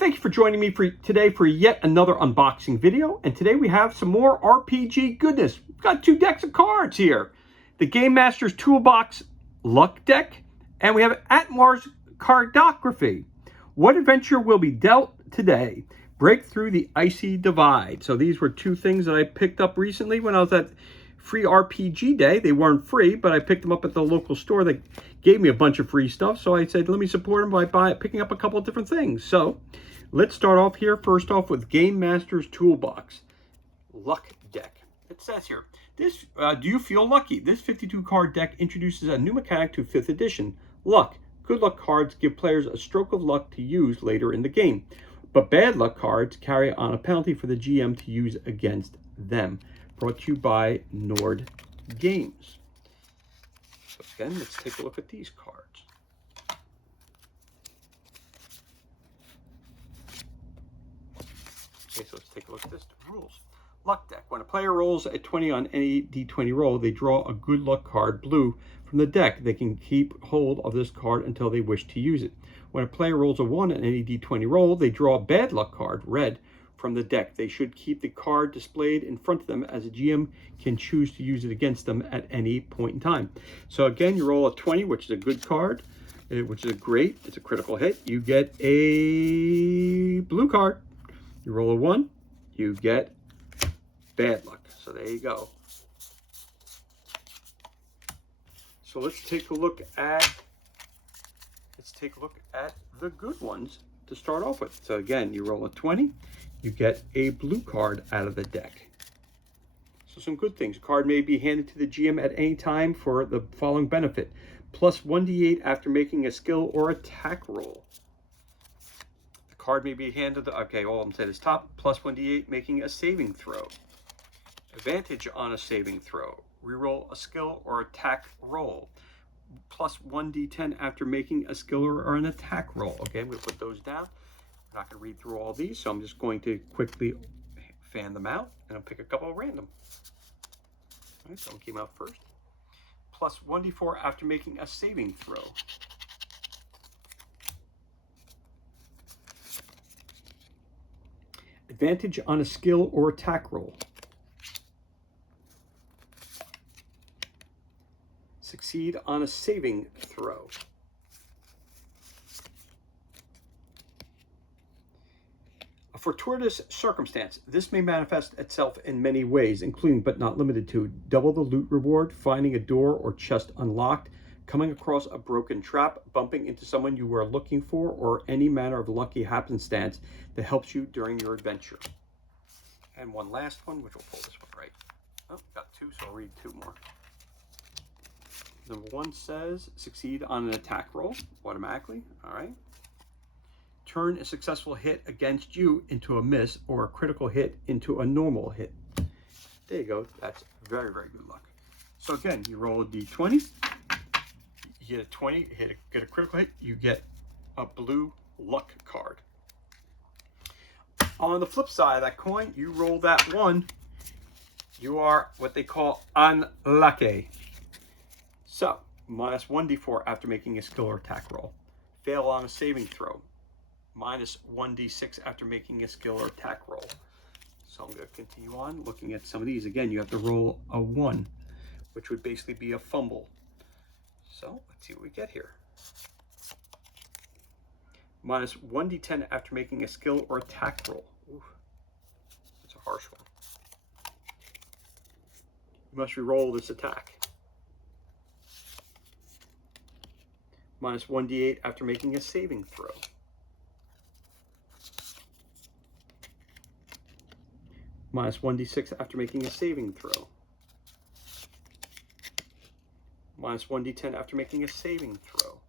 Thank you for joining me today for yet another unboxing video. And today we have some more RPG goodness. We've got 2 decks of cards here. The Game Master's Toolbox Luck deck, and we have Atmar's Cardography. What adventure will be dealt today? Break through the icy divide. So these were 2 things that I picked up recently when I was at Free RPG Day. They weren't free, but I picked them up at the local store. They gave me a bunch of free stuff, so I said, let me support them by picking up a couple of different things. So let's start off here. First off with Game Master's Toolbox Luck deck. It says here, this do you feel lucky? This 52 card deck introduces a new mechanic to 5th edition, Luck. Good luck cards give players a stroke of luck to use later in the game, but bad luck cards carry on a penalty for the GM to use against them. Brought to you by Nord Games. So again, let's take a look at these cards. Okay, so let's take a look at this. Rules. Luck deck. When a player rolls a 20 on any D20 roll, they draw a good luck card, blue, from the deck. They can keep hold of this card until they wish to use it. When a player rolls a 1 on any D20 roll, they draw a bad luck card, red, from the deck. They should keep the card displayed in front of them, as a GM can choose to use it against them at any point in time. So again, you roll a 20, which is a good card, which is it's a critical hit. You get a blue card. You roll a 1, you get bad luck. So there you go. So let's take a look at the good ones to start off with. So again, you roll a 20, you get a blue card out of the deck. So some good things. A card may be handed to the GM at any time for the following benefit: plus 1d8 after making a skill or attack roll. The card may be handed, all of them said is top, plus 1d8 making a saving throw. Advantage on a saving throw. Reroll a skill or attack roll. Plus 1d10 after making a skill or an attack roll. Okay, I'm going to put those down. I'm not going to read through all these, so I'm just going to quickly fan them out, and I'll pick a couple of random. All right, so one came out first. Plus 1d4 after making a saving throw. Advantage on a skill or attack roll. Succeed on a saving throw. A fortuitous circumstance. This may manifest itself in many ways, including but not limited to double the loot reward, finding a door or chest unlocked, coming across a broken trap, bumping into someone you were looking for, or any manner of lucky happenstance that helps you during your adventure. And one last one, which we'll pull this one right. Oh, got 2, so I'll read 2 more. Number 1 says, succeed on an attack roll automatically. All right. Turn a successful hit against you into a miss, or a critical hit into a normal hit. There you go. That's very, very good luck. So again, you roll a d20, you get a 20, get a critical hit, you get a blue luck card. On the flip side of that coin, you roll that 1, you are what they call unlucky. So, minus 1d4 after making a skill or attack roll. Fail on a saving throw. Minus 1d6 after making a skill or attack roll. So I'm going to continue on looking at some of these. Again, you have to roll a 1, which would basically be a fumble. So let's see what we get here. Minus 1d10 after making a skill or attack roll. Ooh, that's a harsh one. You must re-roll this attack. Minus 1d8 after making a saving throw. Minus 1d6 after making a saving throw. Minus 1d10 after making a saving throw.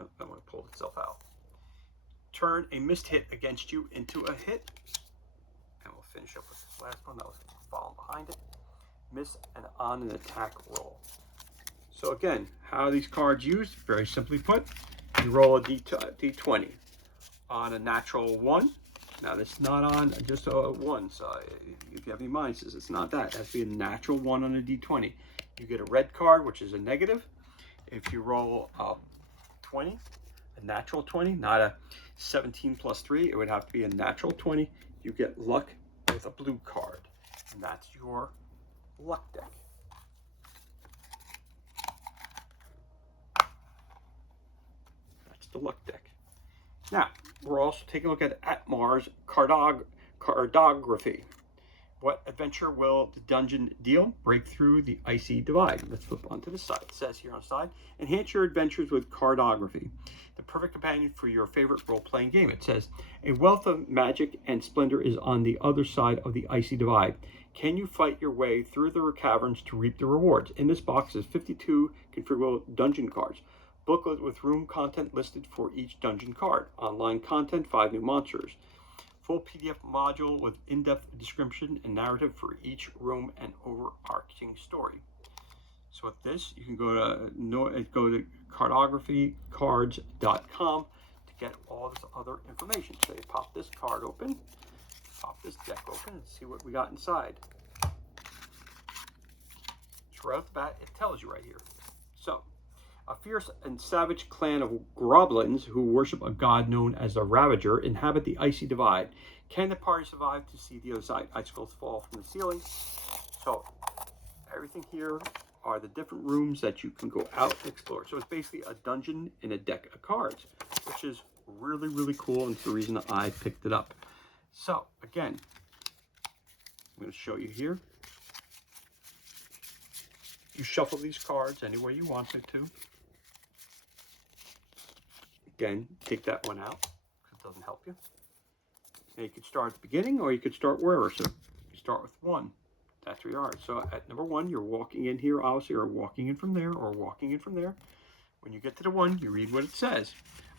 Oh, that one pulled itself out. Turn a missed hit against you into a hit. And we'll finish up with this last one that was following behind it. Miss on an attack roll. So again, how are these cards used? Very simply put, you roll a d20. On a natural 1, now this is not on just a 1, so if you have any minuses, it's not that. It has to be a natural 1 on a d20. You get a red card, which is a negative. If you roll 20, a natural 20, not a 17 plus 3. It would have to be a natural 20. You get luck with a blue card, and that's your luck deck. That's the luck deck. Now, we're also taking a look at Atmar's Cardography. What adventure will the dungeon deal? Break through the icy divide. Let's flip onto the side. It says here on the side, enhance your adventures with Cardography, the perfect companion for your favorite role-playing game. It says, a wealth of magic and splendor is on the other side of the icy divide. Can you fight your way through the caverns to reap the rewards? In this box is 52 configurable dungeon cards. Booklet with room content listed for each dungeon card. Online content, 5 new monsters. Full PDF module with in-depth description and narrative for each room and overarching story. So with this, you can go to cardographycards.com to get all this other information. So you pop this card open, pop this deck open, and see what we got inside. So right off the bat, it tells you right here. So, a fierce and savage clan of Groblins who worship a god known as the Ravager inhabit the icy divide. Can the party survive to see the other side? Icicles fall from the ceiling. So everything here are the different rooms that you can go out and explore. So it's basically a dungeon in a deck of cards, which is really, really cool, and it's the reason that I picked it up. So again, I'm going to show you here. You shuffle these cards any way you want it to. Again, take that one out because it doesn't help you. And you could start at the beginning or you could start wherever. So you start with 1. That's where you are. So at number 1, you're walking in here, obviously, or walking in from there, or walking in from there. When you get to the 1, you read what it says.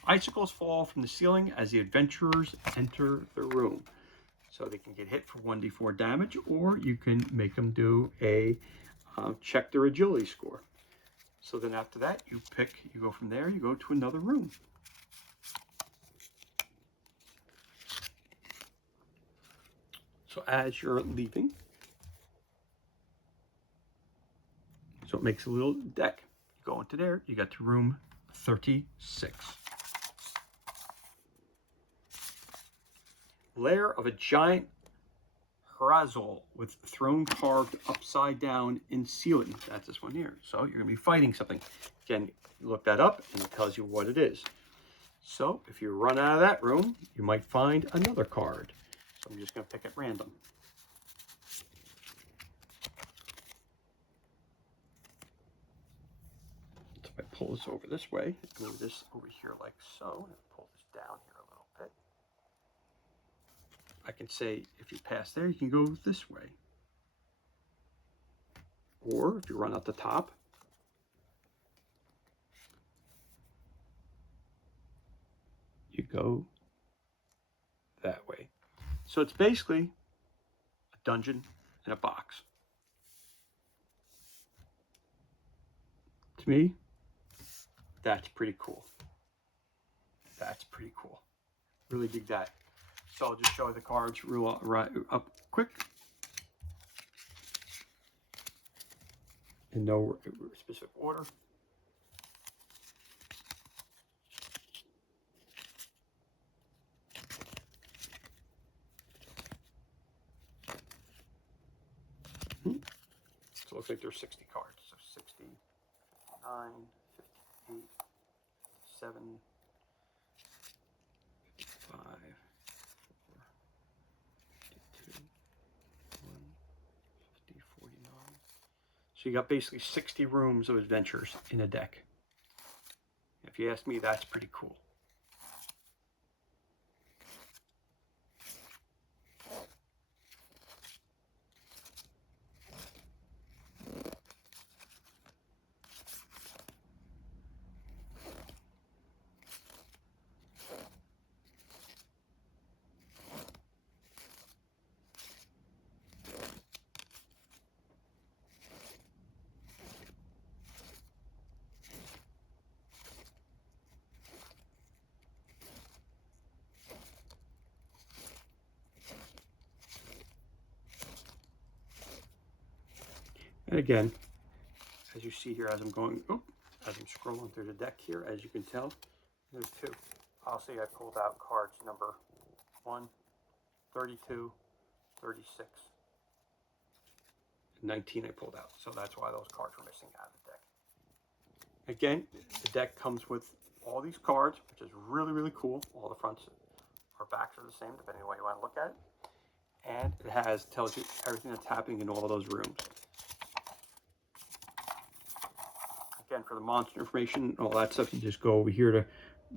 Icicles fall from the ceiling as the adventurers enter the room. So they can get hit for 1d4 damage, or you can make them do a check their agility score. So then after that, you go from there, you go to another room. So as you're leaving, so it makes a little deck. You go into there, you got to room 36. Lair of a giant Hrazul with throne carved upside down in ceiling. That's this one here. So you're going to be fighting something. Again, look that up and it tells you what it is. So if you run out of that room, you might find another card. So I'm just going to pick at random. So if I pull this over this way, move this over here like so, and pull this down here a little bit. I can say if you pass there, you can go this way. Or if you run out the top, you go that way. So it's basically a dungeon in a box. To me, that's pretty cool. That's pretty cool. Really dig that. So I'll just show you the cards real right up quick. In no specific order. So it looks like there's 60 cards. So 60, 59, 58, 7, 5, 4, 52, 1, 50, 49. So you got basically 60 rooms of adventures in a deck. If you ask me, that's pretty cool. And again, as you see here, as I'm going, as I'm scrolling through the deck here, as you can tell, there's two. I'll see I pulled out cards number 1, 32, 36, and 19 I pulled out. So that's why those cards were missing out of the deck. Again, the deck comes with all these cards, which is really, really cool. All the fronts or backs are the same, depending on the way you want to look at it. And it tells you everything that's happening in all of those rooms. Again, for the monster information and all that stuff, you just go over here to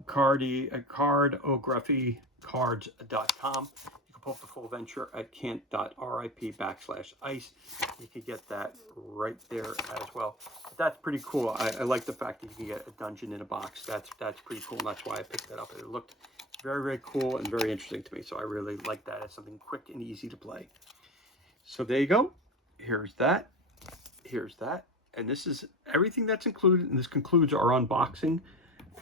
cardographycards.com. You can pull up the full venture at kent.rip/ice. You can get that right there as well. But that's pretty cool. I like the fact that you can get a dungeon in a box. That's pretty cool, and that's why I picked that up. It looked very, very cool and very interesting to me, so I really like that. It's something quick and easy to play. So there you go. Here's that. Here's that. And this is everything that's included, and this concludes our unboxing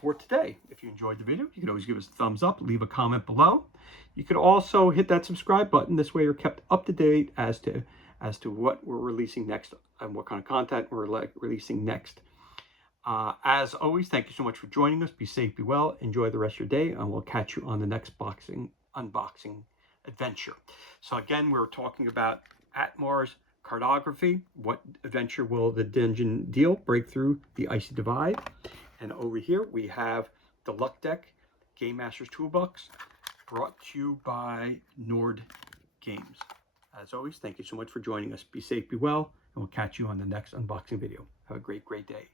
for today. If you enjoyed the video, you can always give us a thumbs up, leave a comment below. You could also hit that subscribe button. This way you're kept up to date as to what we're releasing next and what kind of content we're releasing next. As always, thank you so much for joining us. Be safe, be well, enjoy the rest of your day, and we'll catch you on the next unboxing adventure. So again, we were talking about Atmar's Cardography. What adventure will the dungeon deal? Break through the icy divide. And over here we have the Luck Deck Game Master's Toolbox, brought to you by Nord Games. As always, thank you so much for joining us. Be safe, be well, and we'll catch you on the next unboxing video. Have a great, great day.